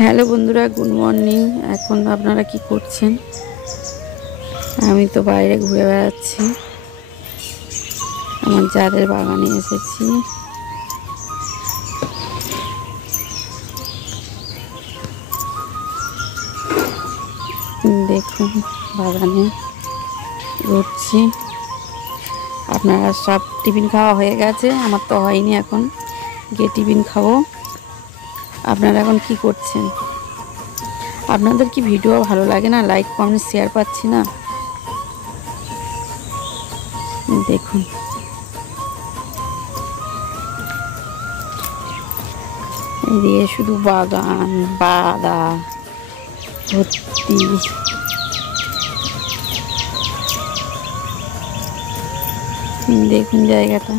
Hello বন্ধুরা, good morning. এখন আপনারা কি করছেন? আমি তো বাইরে ঘুরে বেড়াচ্ছি, আমার জারের বাগানে এসেছি। দেখুন বাগানে ঘুরছি। আপনারা সব টিফিন খাওয়া হয়ে গেছে, আমার তো হয়নি, এখন গিয়ে টিফিন খাবো। আপনারা এখন কি করছেন? আপনাদের কি ভিডিও ভালো লাগে না? লাইক কমেন্ট শেয়ার পাচ্ছি না। দেখুন এদিকে শুধু বাগান, বাদা ভর্তি। দেখুন জায়গাটা,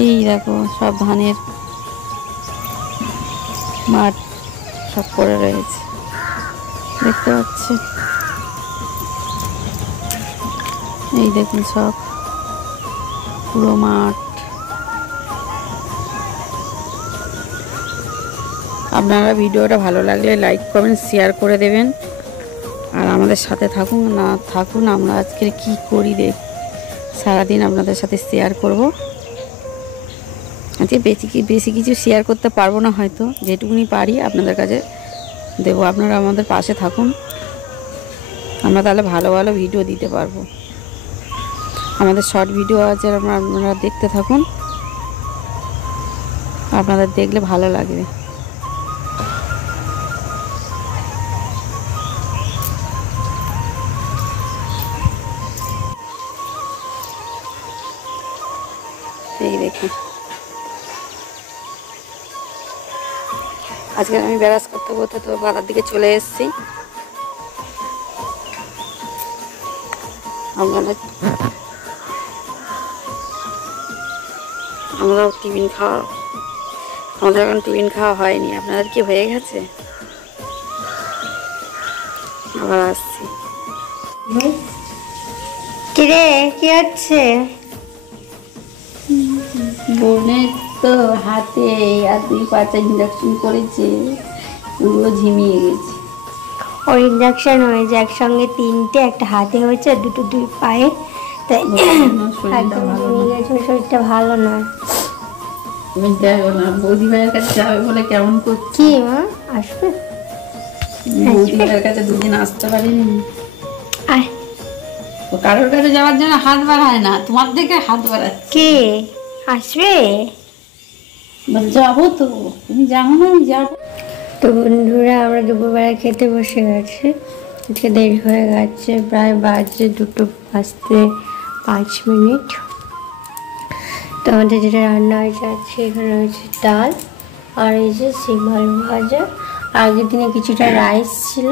এই দেখো সব ধানের মাঠ সব পড়ে রয়েছে, দেখতে পাচ্ছি। এই দেখুন সব পুরো মাঠ। আপনারা ভিডিওটা ভালো লাগলে লাইক কমেন্ট শেয়ার করে দেবেন, আর আমাদের সাথে থাকুন। না থাকুন, আমরা আজকে কি করি সারাদিন আপনাদের সাথে শেয়ার করব। আজকে বেশি কিছু শেয়ার করতে পারবো না, হয়তো যেটুকুনি পারি আপনাদের কাছে দেবো। আপনারা আমাদের পাশে থাকুন, আমরা তাহলে ভালো ভালো ভিডিও দিতে পারবো। আমাদের শর্ট ভিডিও আছে, আপনারা দেখতে থাকুন, আপনাদের দেখলে ভালো লাগবে। এই দেখুন, আজকে আমি ব্যারাস করতে করতে তো বাজার দিকে চলে এসেছি। আমরাও টিফিন খাওয়া, আমাদের এখন টিফিন খাওয়া হয়নি। আপনাদের কি হয়ে গেছে? আবার আসছি। কিরে কি হচ্ছে? বোনের তো হাতে আর 2-5 ইঞ্জেকশন করেছে, পুরো ঝিমিয়ে গেছে। ওই ইঞ্জেকশন হয়েছে একসঙ্গে 3টে, একটা হাতে হয়েছে, দুটো 2 পায়ে, তাই একদম ঝিমিয়ে গেছে। শরীরটা ভালো নয়। তুমি দেখো না, বৌদি ভাইয়ের কাছে যাবে বলে কেমন করছি। কি মা আসবে? বৌদি ভাইয়ের কাছে দুদিন আসতে পারিনি। আয়, ও কারোর কাছে যাওয়ার জন্য হাত বাড়ায় না, তোমার দিকে হাত বাড়াচ্ছে। কে আসবে? যাবো তো, তুমি জানো না আমি যাবো। তো বন্ধুরা, আমরা দুপুরবেলা খেতে বসে গেছি। আজকে দেরি হয়ে গেছে, প্রায় বাজে 2:05। তো আমাদের যেটা রান্না হয়েছে আজকে, এখানে হয়েছে ডাল, আর এই যে শিম আলু ভাজা। আগের দিনে কিছুটা রাইস ছিল,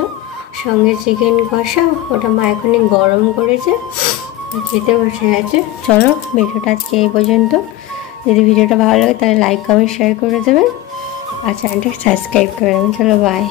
সঙ্গে চিকেন কষা, ওটা মা এখনই গরম করেছে, খেতে বসে গেছে। চলো ভিডিওটা আজকে এই পর্যন্ত। যদি ভিডিওটা ভালো লাগে তাহলে লাইক কমেন্ট শেয়ার করে দেবেন, আর চ্যানেলটা সাবস্ক্রাইব করে দেবেন। চলো বাই।